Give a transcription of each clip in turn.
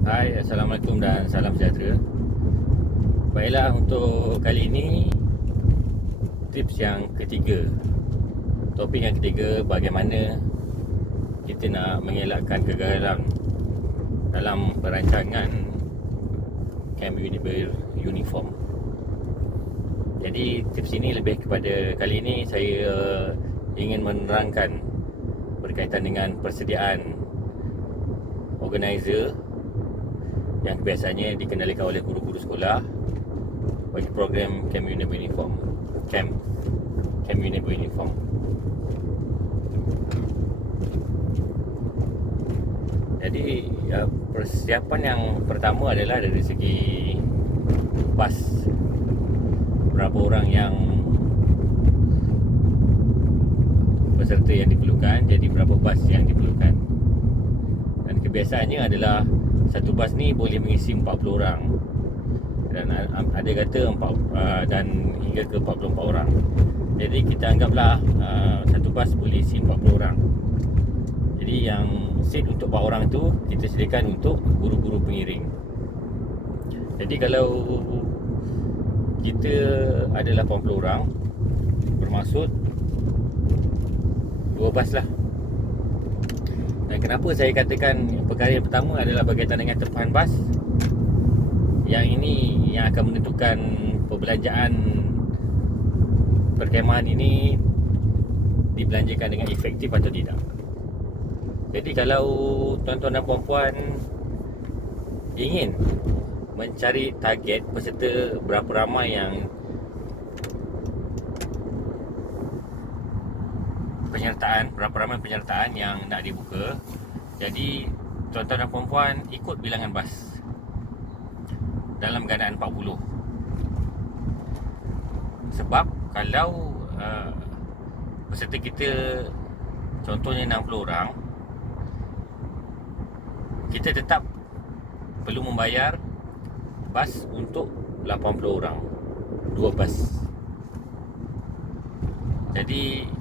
Hai, Assalamualaikum dan salam sejahtera. Baiklah, untuk kali ini tips yang ketiga. Topik yang ketiga, bagaimana kita nak mengelakkan kegagalan dalam perancangan Camp Uniform. Jadi tips ini lebih kepada, kali ini saya ingin menerangkan berkaitan dengan persediaan organizer yang biasanya dikendalikan oleh guru-guru sekolah bagi program Camp Uniform. Camp Uniform. Jadi persiapan yang pertama adalah dari segi bas. Berapa orang yang peserta yang diperlukan, jadi berapa bas yang diperlukan. Dan kebiasaannya adalah satu bas ni boleh mengisi 40 orang. Dan ada kata dan hingga ke 44 orang. Jadi kita anggaplah satu bas boleh isi 40 orang. Jadi yang seat untuk 4 orang tu kita sediakan untuk guru-guru pengiring. Jadi kalau kita ada 80 orang, bermaksud 2 bas lah. Dan kenapa saya katakan perkara yang pertama adalah berkaitan dengan tempahan bas. Yang ini yang akan menentukan perbelanjaan perkemahan ini dibelanjakan dengan efektif atau tidak. Jadi kalau tuan-tuan dan puan-puan ingin mencari target peserta berapa ramai yang berapa ramai penyertaan yang nak dibuka, jadi tuan-tuan dan puan-puan ikut bilangan bas dalam keadaan 40. Sebab kalau peserta kita contohnya 60 orang, kita tetap perlu membayar bas untuk 80 orang, 2 bas. Jadi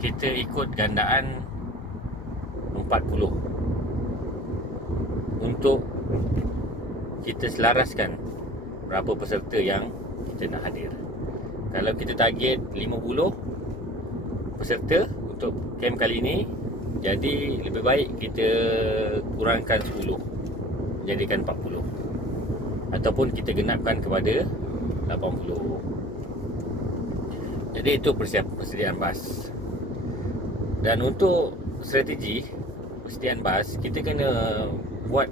kita ikut gandaan 40 untuk kita selaraskan berapa peserta yang kita nak hadir. Kalau kita target 50 peserta untuk camp kali ini, jadi lebih baik kita kurangkan 10, jadikan 40, ataupun kita genapkan kepada 80. Jadi itu persediaan bas. Dan untuk strategi persediaan bas, kita kena buat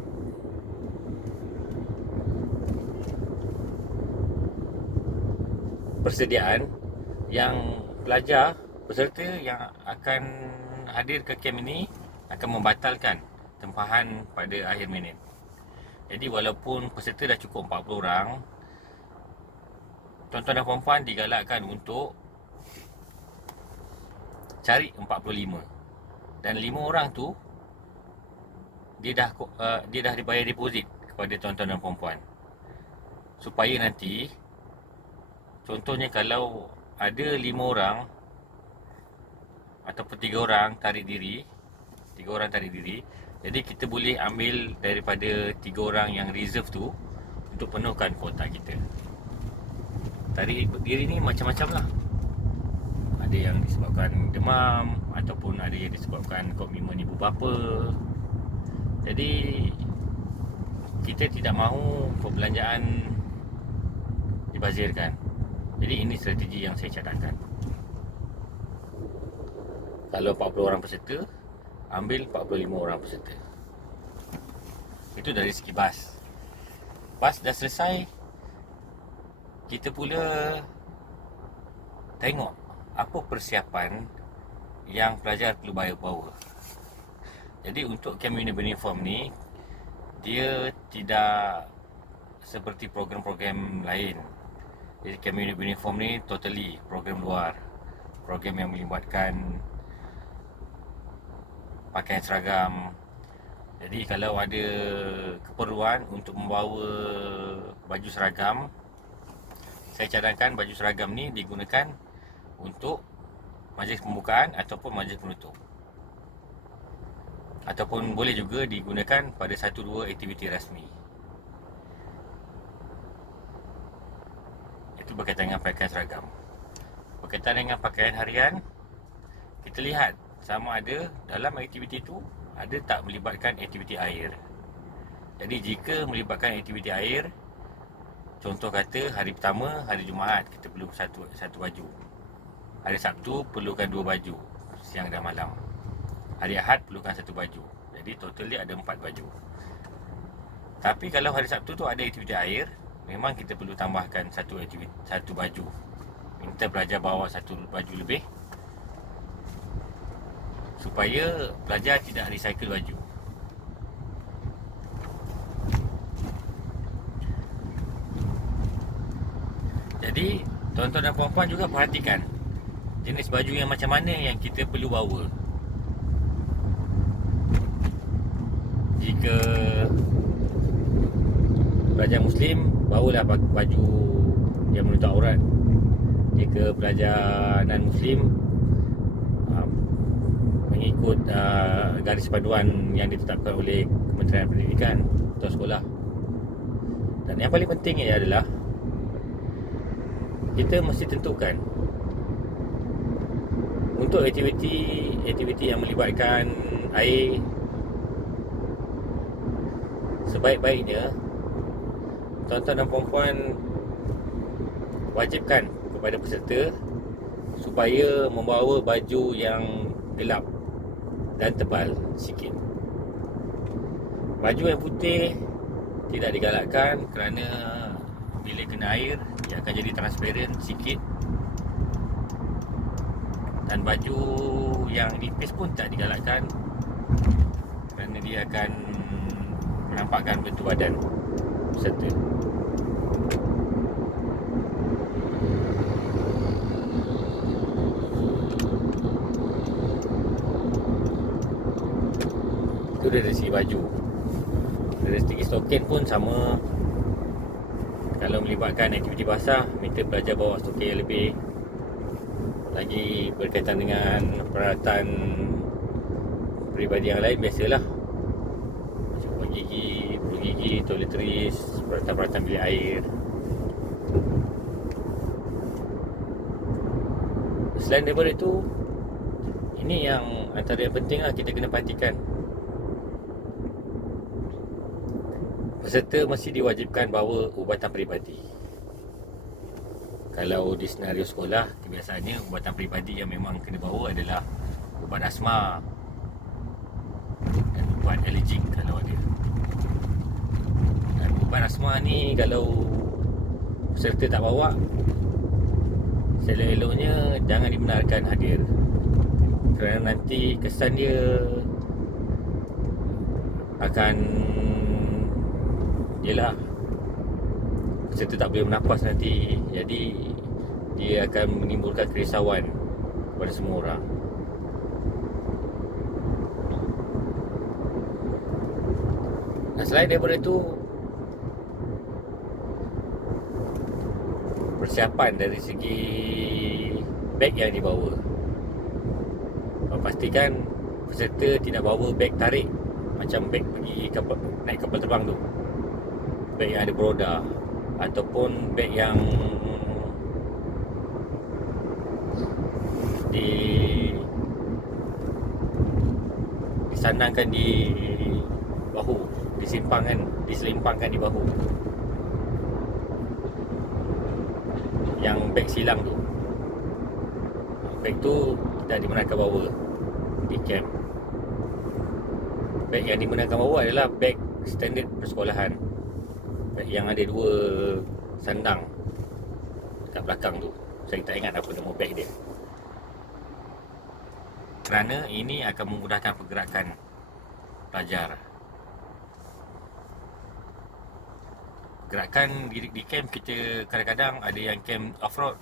persediaan yang pelajar, peserta yang akan hadir ke camp ini akan membatalkan tempahan pada akhir minit. Jadi walaupun peserta dah cukup 40 orang, tuan-tuan dan puan-puan digalakkan untuk cari 45. Dan 5 orang tu dia dah dibayar deposit kepada tuan-tuan dan puan-puan. Supaya nanti contohnya kalau ada 5 orang ataupun 3 orang tarik diri, jadi kita boleh ambil daripada 3 orang yang reserve tu untuk penuhkan kuota kita. Tarik diri ni macam-macam lah. Ada yang disebabkan demam, ataupun ada yang disebabkan komitmen ibu bapa. Jadi kita tidak mahu perbelanjaan dibazirkan. Jadi ini strategi yang saya cadangkan. Kalau 40 orang peserta, ambil 45 orang peserta. Itu dari segi bas. Bas dah selesai, kita pula tengok apa persiapan yang pelajar perlu bawa. Jadi untuk Camp Uniform ni, dia tidak seperti program-program lain. Jadi Camp Uniform ni totally program luar, program yang melibatkan pakaian seragam. Jadi kalau ada keperluan untuk membawa baju seragam, saya cadangkan baju seragam ni digunakan untuk majlis pembukaan ataupun majlis penutup. ataupun boleh juga digunakan pada 1-2 aktiviti rasmi. Itu berkaitan dengan pakaian seragam. Berkaitan dengan pakaian harian, kita lihat sama ada dalam aktiviti itu ada tak melibatkan aktiviti air. Jadi jika melibatkan aktiviti air, contoh kata hari pertama, hari Jumaat, kita perlu satu baju. Hari Sabtu perlukan 2 baju, siang dan malam. Hari Ahad perlukan 1 baju. Jadi total dia ada 4 baju. Tapi kalau hari Sabtu tu ada aktiviti air, memang kita perlu tambahkan satu baju. Minta pelajar bawa 1 baju lebih supaya pelajar tidak recycle baju. Jadi tuan-tuan dan puan-puan juga perhatikan jenis baju yang macam mana yang kita perlu bawa. Jika pelajar Muslim, bawalah baju yang menutup aurat. Jika pelajar non-Muslim, mengikut garis panduan yang ditetapkan oleh Kementerian Pendidikan atau sekolah. Dan yang paling penting adalah kita mesti tentukan untuk aktiviti yang melibatkan air, sebaik-baiknya tuan-tuan dan puan-puan wajibkan kepada peserta supaya membawa baju yang gelap dan tebal sikit. Baju yang putih tidak digalakkan kerana bila kena air dia akan jadi transparent sikit, dan baju yang nipis pun tak digalakkan kerana dia akan menampakkan bentuk badan peserta. Itu dari segi baju. Dari segi stokin pun sama. Kalau melibatkan aktiviti basah, minta pelajar bawa stokin yang lebih. Lagi berkaitan dengan peralatan peribadi yang lain, biasalah macam bulu gigi, toiletries, peralatan-peralatan bilik air. Selain daripada itu, ini yang antara yang penting lah kita kena perhatikan. Peserta mesti diwajibkan bawa ubatan peribadi. Kalau di senario sekolah, kebiasaannya ubatan peribadi yang memang kena bawa adalah ubat asma dan ubat alergik kalau ada. Dan ubat asma ni kalau peserta tak bawa, selok-eloknya jangan dibenarkan hadir, kerana nanti kesan dia akan, yelah, peserta tak boleh bernafas nanti. Jadi dia akan menimbulkan kerisauan kepada semua orang. Dan selain daripada itu, persiapan dari segi beg yang dibawa. Pastikan peserta tidak bawa beg tarik macam beg pergi naik kapal terbang tu, beg yang ada beroda, ataupun beg yang disandangkan di bahu, diselimpangkan di bahu, yang beg silang tu. Beg tu tidak dibenarkan bawa di camp. Beg yang dibenarkan bawa adalah beg standard persekolahan, beg yang ada 2 sandang kat belakang tu. Saya tak ingat apa nama beg dia, kerana ini akan memudahkan pergerakan pelajar. Gerakan di camp kita kadang-kadang ada yang camp off-road,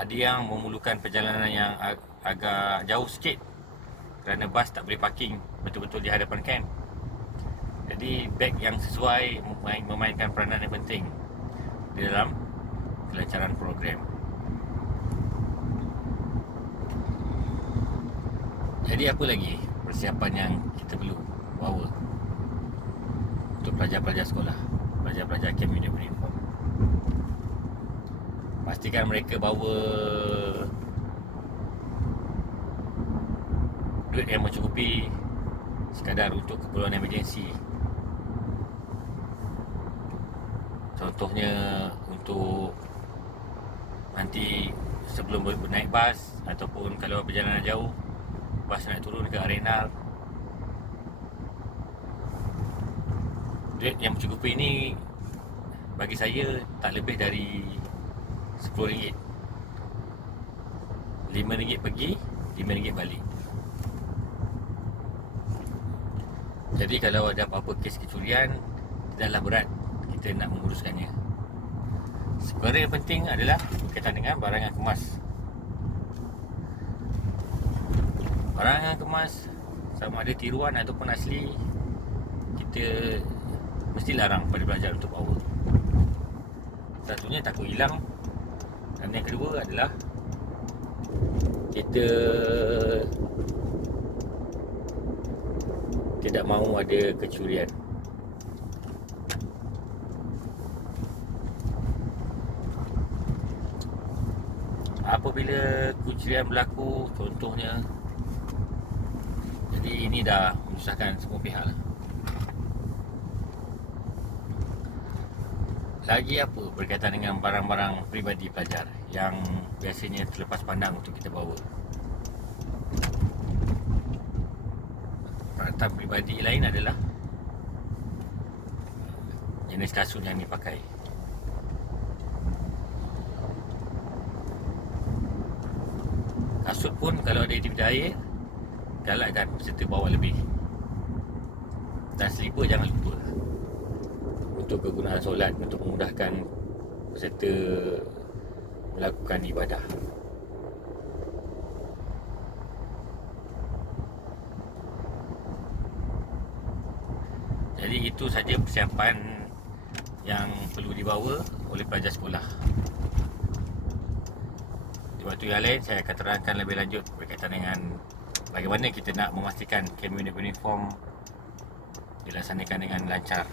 ada yang memerlukan perjalanan yang agak jauh sikit kerana bas tak boleh parking betul-betul di hadapan camp. Jadi beg yang sesuai memainkan peranan yang penting di dalam kelancaran program. Jadi apa lagi persiapan yang kita perlu bawa untuk pelajar-pelajar sekolah, pelajar-pelajar camp uniform. Pastikan mereka bawa duit yang mencukupi sekadar untuk keperluan emergensi. Contohnya untuk nanti sebelum naik bas, ataupun kalau perjalanan jauh, bas nak turun ke arena, duit yang mencukupi ni bagi saya tak lebih dari RM10. RM5 pergi, RM5 balik. Jadi kalau ada apa-apa kes kecurian, tidaklah berat kita nak menguruskannya. Perkara yang penting adalah berkaitan dengan barang yang kemas. Barang yang kemas, sama ada tiruan ataupun asli, kita mesti larang pada pelajar untuk bawa. Satunya takut hilang, dan yang kedua adalah kita tidak mahu ada kecurian. Apabila kecurian berlaku, contohnya, jadi ini dah menyusahkan semua pihak lah. Lagi apa berkaitan dengan barang-barang peribadi pelajar yang biasanya terlepas pandang untuk kita bawa. Peralatan peribadi lain adalah jenis kasut yang dipakai. Kasut pun kalau ada aktiviti air, galakkan peserta bawa lebih. Dan selipar jangan lupa untuk kegunaan solat, untuk memudahkan peserta melakukan ibadah. Jadi itu saja persiapan yang perlu dibawa oleh pelajar sekolah. Di waktu yang lain saya akan terangkan lebih lanjut berkaitan dengan bagaimana kita nak memastikan camp uniform dilaksanakan dengan lancar.